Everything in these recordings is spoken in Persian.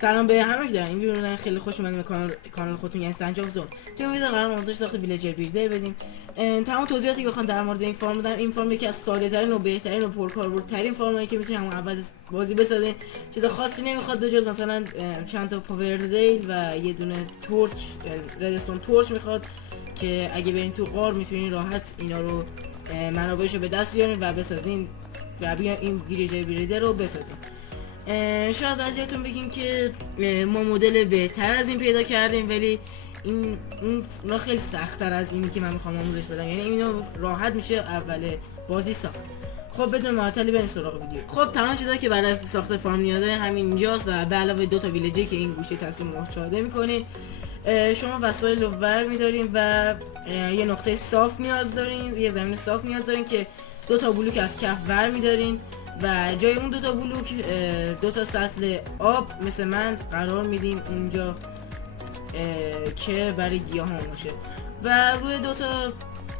سلام به همه که دارن این ویدیو رو خیلی خوش اومدین به کانال خودتون، یعنی سنجاب زون. تو این ویدیو قرار موضوع ساخت ویلیجر بیلدر بدیم. تمام توضیحاتی که بخوام در مورد این فرم بدم، این فرم یکی از ساده‌ترین و بهترین و پرکاربردترین فرمایی که میتونید همون اول بازی بسازین. چیز خاصی نمیخواد به جز مثلا چند تا پاور ریل و یه دونه تورچ، ردستون تورچ میخواد که اگه برین تو غار میتونین راحت اینا رو منابعشو به دست بیارین و بسازین و بیان این ویلیجر بیلدر رو بسازین. شاید بعضیاتون بگین که ما مدل بهتر از این پیدا کردیم، ولی اونا خیلی سخت‌تر از اینی که من میخوام آموزش بدم، یعنی اینا راحت میشه اول بازی ساخت. خب بدون معطلی بریم سراغ ویدیو. خب تمام چیزایی که برای ساخت فرم نیاز دارین همین اینجاست و به علاوه 2 تا ویلیجر که این گوشه تصمیم مشاهده میکنین. شما وسایل رو ور میدارین و یه نقطه صاف نیاز دارین، یه زمین صاف نیاز دارین که 2 تا بلوک از کف ور میدارین و جای اون 2 تا بلوک 2 تا سطل آب مثل من قرار میدین اونجا که برای گیاهان باشه و روی 2 تا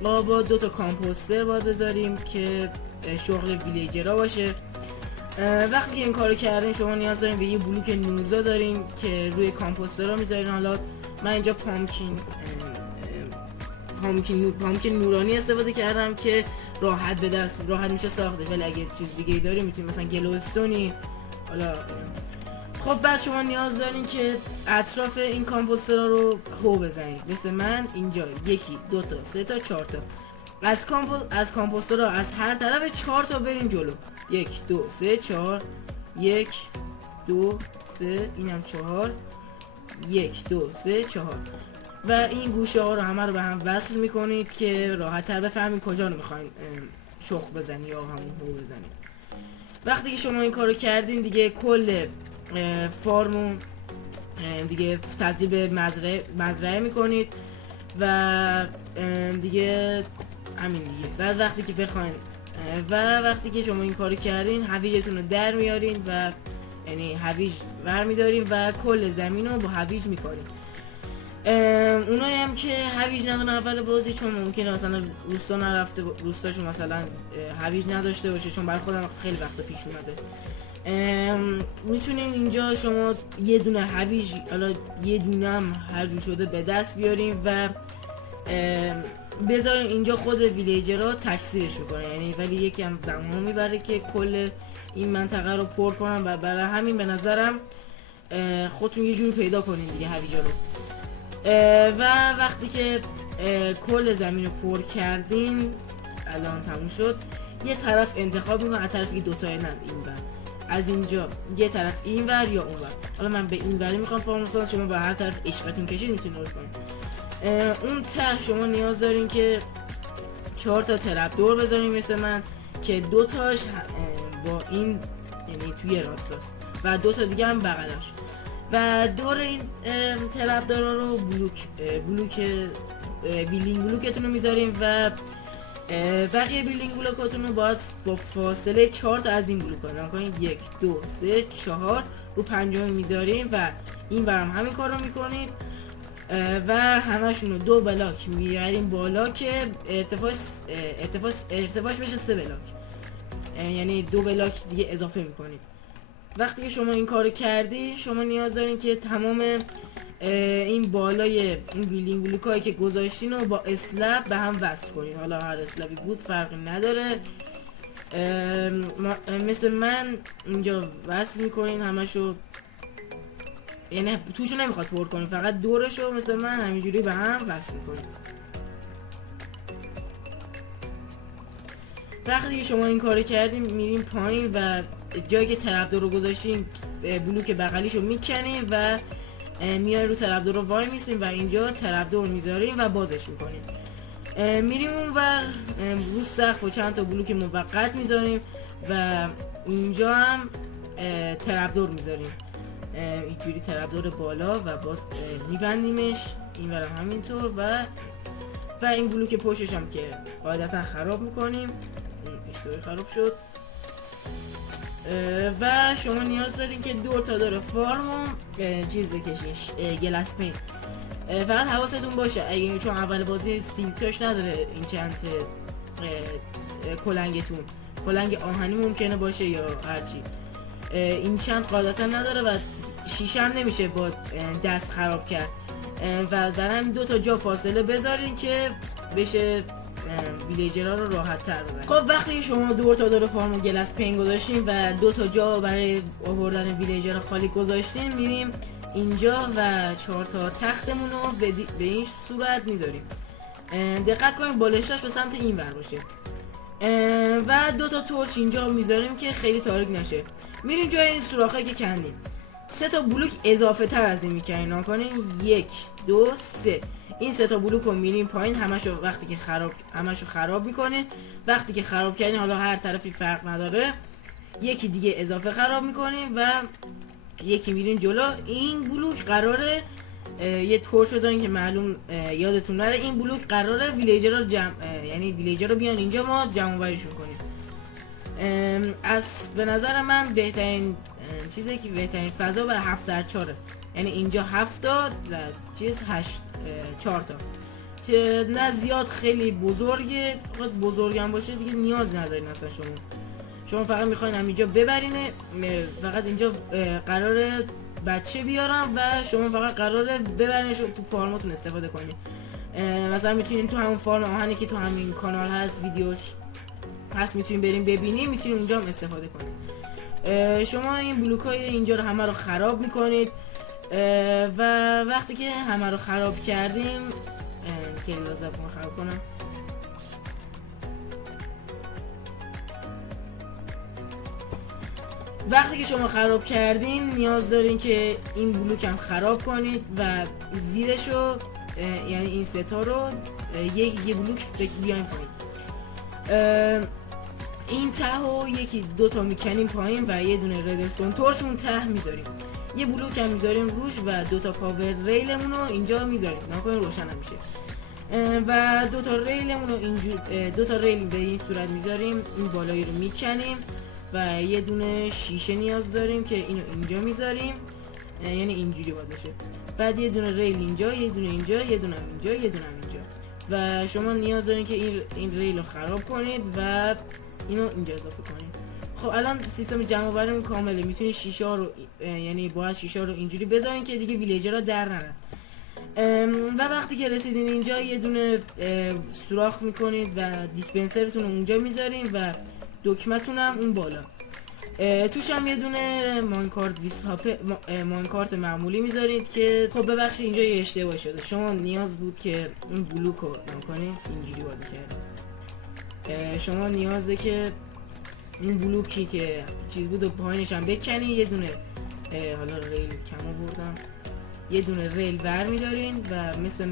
آب 2 تا کامپوستر باید بذاریم که شغل ویلیجرها باشه. وقتی که این کارو کردین شما نیاز دارین به یه بلوک 19 دارین که روی کامپوستر رو میذارین. حالا من اینجا پامکین نورانی استفاده کردم که راحت میشه ساختش، ولی اگه چیز دیگه ای داری میتونی مثلا گلوستونی. حالا خب بعد شما نیاز دارین که اطراف این کامپوسترها رو هو بزنید مثل من اینجا 1 2 تا 3 تا 4 تا از کامپوسترها از هر طرف 4 تا برین جلو. 1 2 3 4 1 2 3 اینم 4 1 2 3 4 و این گوشه ها رو همه رو به هم وصل میکنید که راحت تر بفهمید کجا رو میخواین شخ بزنید یا همون هو بزنید. وقتی که شما این کارو کردین دیگه کل فارمو دیگه تبدیل به مزرعه میکنید و دیگه همین دیگه. بعد وقتی که بخواین وقتی که شما این کارو کردین هویجتون رو در میارین و یعنی هویج ور میدارین و کل زمین رو با هویج میکنین. اونایی هم که هویج ندارن اول بازی، چون ممکنه مثلا روستا نرفته روستاشون مثلا هویج نداشته باشه، چون برای خودم خیلی وقتا پیش اومده. میتونین اینجا شما یه دونه هویج، حالا یه دونه هم هر جور شده به دست بیارین و بذارین اینجا خود ویلیجرها تکثیرش کنن، یعنی ولی یکم زمان میبره که کل این منطقه رو پر کنن و برای همین به نظرم خودتون یه جور پیدا کنین دیگه هویجا رو. و وقتی که کل زمین رو پر کردین الان تموم شد، یه طرف انتخاب میکنم از طرفی که دوتای این ور، از اینجا یه طرف این ور یا اون ور. حالا من به این وری میخوام فرم بسازم، شما به هر طرف عشقتون کشید میتونید رو کنید. اون ته شما نیاز دارین که 4 تا ترپ دور بذارین مثل من که 2 تاش با این یعنی توی راستاست و 2 تا دیگه هم بغلش و دور این ترپ دارا رو بیلینگ بلوکتون رو میذاریم و بقیه بیلینگ بلوکاتون رو باید با فاصله 4 تا از این بلوک کنیم. 1 2 3 4 رو پنجمی میذاریم و این برام همین کار رو میکنید و همشون رو 2 بلاک میبریم بالا که ارتفاعش بشه 3 بلاک، یعنی 2 بلاک دیگه اضافه میکنید. وقتی که شما این کارو کردی شما نیاز دارین که تمام این بالای این بیلینگ بلوکایی که گذاشتین رو با اسلب به هم وصل کنین. حالا هر اسلبی بود فرقی نداره، مثل من اینجا وصل میکنین همشو، یعنی توشو نمیخواد پر کنین، فقط دورشو مثل من همینجوری به هم وصل میکنین. وقتی که شما این کارو کردین میرین پایین و جایی که طرفدار رو گذاشتین بلوک بغلیشو میکنین و میاین رو طرفدار رو وای میسین و اینجا طرفدار میذارین و بازش میکنین. میریم اونور رو سقف و چند تا بلوک موقت میذاریم و اینجا هم طرفدار میذاریم، اینجوری طرفدار بالا و باز میبندیمش اینورم همینطور و این بلوک پشتش هم که قاعدتا خراب میکنیم، اشتباهی خراب شد. و شما نیاز دارین که 2 تا دور فارمو چیز بکشیش گلسپین. فقط حواستون باشه اگه چون اول بازی سیلتاش نداره این چند کلنگ آهنی ممکنه باشه یا هرچی، این چند قاعدتا نداره و شیشه هم نمیشه با دست خراب کرد و در هم 2 تا جا فاصله بذارین که بشه ویلیجرها رو راحت تر ببرین. خب وقتی شما دور تا دور فارم گلس پین گذاشتین و 2 تا جا برای آوردن ویلیجرها خالی گذاشتین، میریم اینجا و 4 تا تختمون رو به این صورت میذاریم. دقت کنید بالشش به سمت این ور باشه و 2 تا تورچ اینجا میذاریم که خیلی تاریک نشه. میریم جای این سوراخی که کندیم 3 تا بلوک اضافه تر از این میکنیم. نکنین 1 2 3 این 3 تا بلوک رو میریم پایین. همشو وقتی که خراب میکنه. وقتی که خراب کردین، حالا هر طرفی فرق نداره، یکی دیگه اضافه خراب میکنیم و یکی میریم جلو. این بلوک قراره یه تورچ بذارین که معلوم یادتون نره. این بلوک قراره ویلیجر رو یعنی ویلیجر رو بیان اینجا ما جمع آوریشون کنیم. از به نظر من بهترین چیزی که بهترین فضا برای 7 در 4، یعنی اینجا 7 تا و چیز 4 تا که نه زیاد خیلی بزرگه. فقط بزرگ هم باشه دیگه نیاز ندارین اصلا. شما فقط میخواین اینجا ببرینه. فقط اینجا قراره بچه بیارم و شما فقط قراره ببرینش تو فارماتون استفاده کنید. مثلا میتونین تو همون فارم آهنی که تو همین کانال هست ویدیوش هست میتونین بریم ببینیم، میتونین اونجا هم استفاده کنید. شما این بلوک های اینجا رو همه رو خراب میکنید و وقتی که همه رو خراب کردیم که لازم خراب کنم وقتی که شما خراب کردین نیاز دارین که این بلوک هم خراب کنید و زیرشو یعنی این 3 تا رو یه بلوک بیاین پایین. این ته رو 1 2 تا میکنیم پایین و یه دونه ردستون تورچمون ته میذاریم. یه بلوک هم میذاریم روش و 2 تا پاور ریلمون رو اینجا میذاریم. نکنین روشن نمیشه. و 2 تا ریلمون رو اینجور 2 تا ریل به این صورت میذاریم. این بالایی رو میکنیم و یه دونه شیشه نیاز داریم که اینو اینجا میذاریم، یعنی اینجوری باید باشه. بعد یه دونه ریل اینجا، یه دونه اینجا، یه دونه اینجا، یه دونه اینجا و شما نیاز دارین که این ریل رو خراب کنید و اینو اینجا اضافه کنید. خب الان سیستم جمع آوریمون کامله. میتونید شیشه ها رو یعنی باید شیشه ها رو اینجوری بذارین که دیگه ویلیجرها در نرن. و وقتی که رسیدین اینجا یه دونه سوراخ میکنید و دیسپنسرتون رو اونجا میذارین و دکمتون هم اون بالا. توش هم یه دونه ماینکارت معمولی میذارید که خب ببخشید اینجا یه اشتباه شده. شما نیاز بود که اون بلوک رو نکنید اینجوری باید کرد. شما نیازه که این بلوکی که چیز بود و پایینش هم بکنی. یه دونه حالا ریل کم آوردم، یه دونه ریل بر میدارین و مثل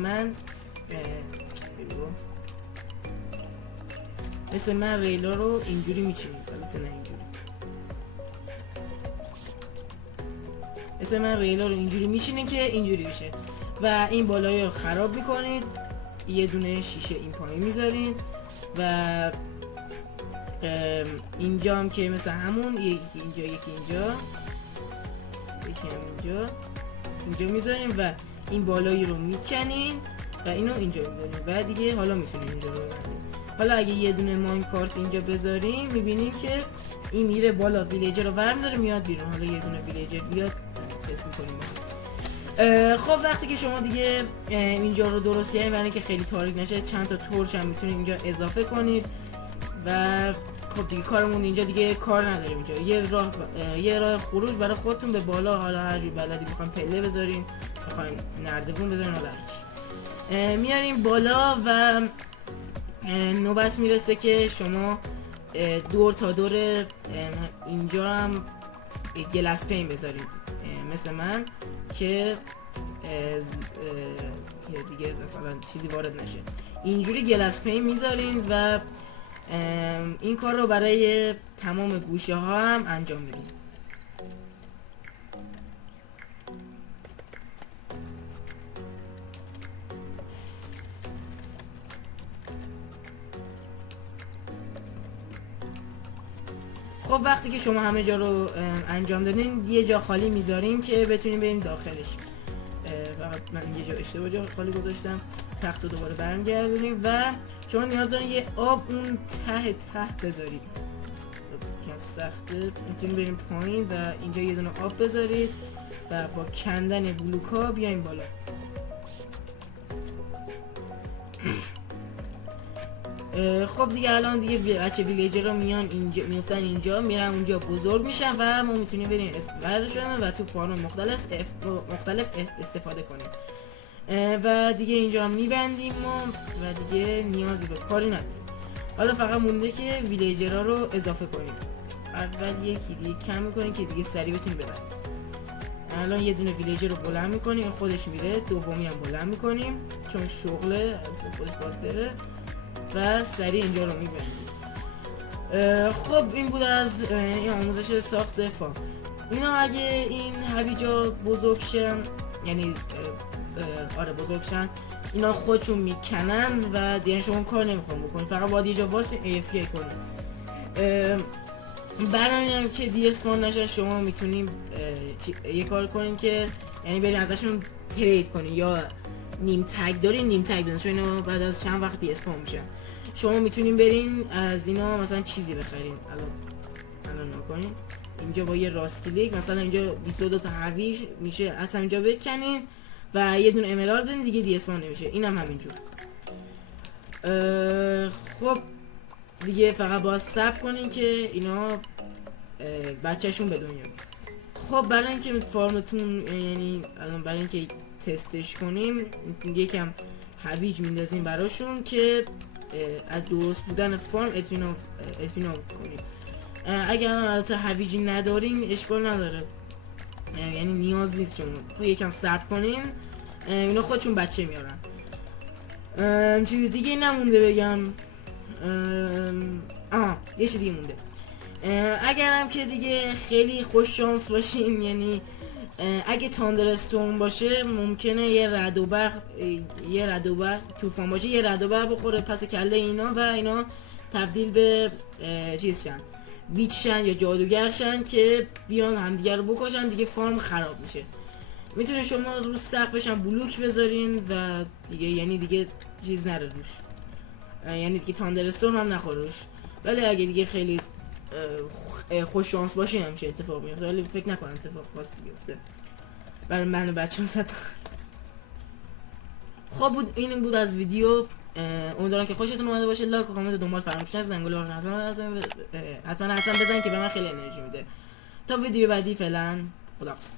من ریلا رو اینجوری میچینید. البته نه اینجوری، مثل من ریلا رو اینجوری میچینید که اینجوری بشه و این بالایی رو خراب میکنید. یه دونه شیشه این پایین میذارین و اینجا هم که مثل همون یکی اینجا یکی اینجا یکی هم اینجا میذاریم و این بالایی رو میکنین و اینو اینجا میذاریم و دیگه حالا میتونیم اینجا رو ببریم. حالا اگه یه دونه ماینکارت اینجا بذاریم میبینیم که این میره بالا، ویلیجر رو برمی‌داره میاد بیرون. حالا یه دونه ویلیجر بیاد تست می‌کنیم. خب وقتی که شما دیگه اینجا رو درست کردین برای اینکه خیلی تاریک نشه، چند تا تورچ هم میتونید اینجا اضافه کنید و خب دیگه کارمون اینجا دیگه کار نداریم. اینجا یه راه خروج برای خودتون به بالا، حالا هر جور بلدی بخواید پله بذارین، بخواید نردبون بذارین، حالا میاریم بالا و نوبت میرسه که شما دور تا دور اینجا هم گلس پین بذارید مثل من که دیگه مثلا چیزی وارد نشه. اینجوری گلس پین میذارین و این کار رو برای تمام گوشه ها هم انجام میدیم. خب وقتی که شما همه جا رو انجام دادین یه جا خالی میذاریم که بتونیم بریم داخلش. فقط من یه جا اشتباه جا خالی گذاشتم. تخت رو دوباره برمیگردونیم و شما نیاز دارین یه آب اون ته بذارید. که سخته. میتونیم بریم پایین و اینجا یه دونه آب بذارید و با کندن بلوک ها بیایم بالا. خب دیگه الان دیگه بچه ویلیجر ها میان اینجا، میفتن اینجا، میرن اونجا بزرگ میشن و ما میتونیم بریم برداشتن و تو فارم مختلف استفاده کنیم. و دیگه اینجا هم میبندیم ما و دیگه نیازی به کاری نداریم. حالا فقط مونده که ویلیجر ها رو اضافه کنیم. اول یکی دیگه کم میکنیم که دیگه سریع بتونیم ببریم. الان یه دونه ویلیجر رو بلند میکنیم، خودش میره، دومی هم بلند میکنیم چون شغله خودش باید بره و سریع اینجا رو میبندیم. خب این بود از این آموزش ساخت فارم. اینا اگه این هویجا بزرگ شن، یعنی آره بزرگ شن، اینا خودشون میکنن و دیگه شما کار نمیخوام بکنید، فقط باید یه جا واسه AFK کنید. برای هم که دی اسپان نشه شما میتونیم یه کار کنین که یعنی برین ازشون ترید کنین، یا نیم تگ دارین نیم تگ بدین چون اینا بعد از چند وقت دی اسپان میشن. شما میتونین برین از اینا مثلا چیزی بخرین. الان نکنین اینجا با یه راست کلیک مثلا اینجا 22 تا هویج میشه، اصلا اینجا بکنین و یه دونه امرالد بدین دیگه دی اسپان نمیشه. اینم همینجور. خب دیگه فقط باید صبر کنین که اینا بچهشون به دنیا بیاد. خب برای اینکه فارمتون یعنی الان برای اینکه تستش کنیم یکم هویج میندازیم براشون که از درست بودن فارم اطمینان کنیم. اگر البته هویجی نداریم اشکال نداره، یعنی نیاز نیست شما یکم صبر کنین، اینا خودشون بچه میارن. چیز دیگه نمونده بگم. یه چیز دیگه مونده. اگرم که دیگه خیلی خوش شانس باشین، یعنی اگه تاندرستون باشه ممکنه یه رعد و برق طوفان باشه، یه رعد و برق بخوره پس کله اینا و اینا تبدیل به چیز شن، ویچ شن یا جادوگر شن که بیان همدیگه رو بکشن، دیگه فارم خراب میشه. میتونه شما رو سقفش هم بلوک بذارین و دیگه یعنی دیگه چیز نره روش، یعنی دیگه تاندرستون هم نخوره روش. ولی اگه دیگه خیلی خوش شانس باشین همیشه اتفاق میفته، ولی فکر نکنم اتفاق خاصی بیفته برای من بچه‌ها زدن. خب این بود از ویدیو. امیدوارم که خوشتون اومده باشه. لایک و کامنت دنبال فراموش نکنید. زنگوله رو حتما بزنید که به من خیلی انرژی میده. تا ویدیو بعدی فعلا خداحافظ.